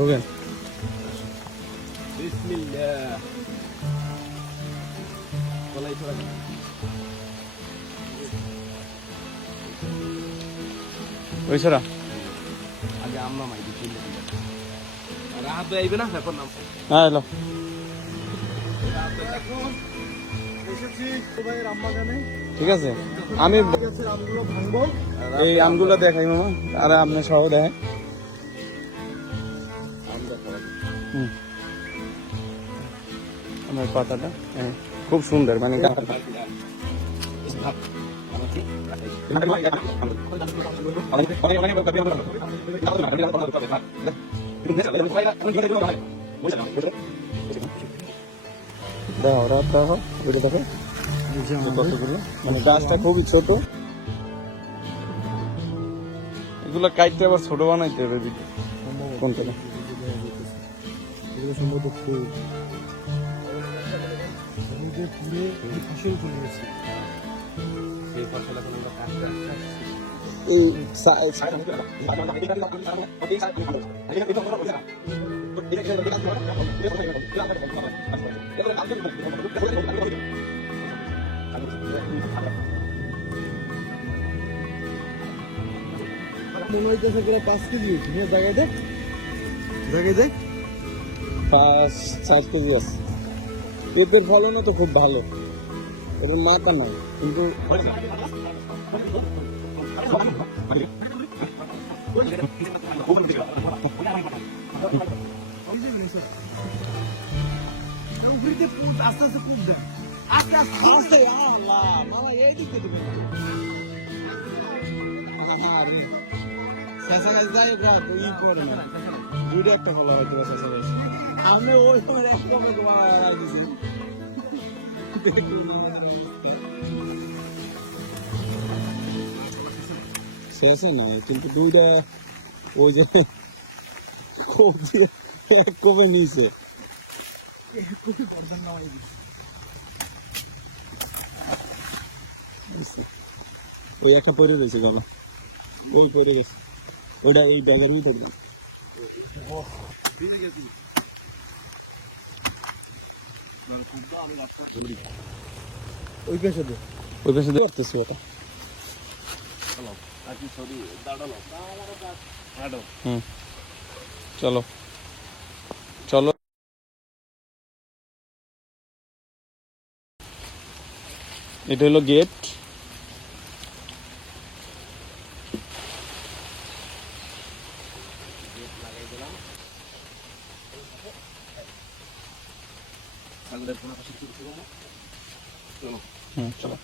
ঢোকেন। বিসমিল্লাহ। গলায় ধরা যাবে। ওই সরা আগে আমরা মাই দিই আর রাহাত ভাই আইবে না এখন নাম হ্যাঁ এলো। ঠিক আছে আমি এই আমগুলো দেখাই মামা আর আপনি সহ দেখেন। আমার পাতাটা হ্যাঁ খুব সুন্দর মানে দেখো রাত দেখো ওইটা দেখো কতগুলো মানে গাছটা খুবই ছোট, এগুলো কাটতে আবার ছোট বানাইতে হবে দিদি কোনটা মনে হইতেছে পুরো 5 কেজি হয়েছে জায়গায় দেখ 5-4 কেজি আছে। পেঁপের ফলনও তো খুব ভালো, এর মাথা নাই কিন্তু একটা ফল হয়তো আমি ওই সময় শেষে নয় কিন্তু দুইটা ওই যে কমে নিয়েছে ওই একটা পরে রয়েছে গেল ওই পরে গেছে ওইটা এই ব্যাগের নিয়ে থাকবে ওই পেছে করতেছি ওটা চলো চলো এটা হলো গেট। চলো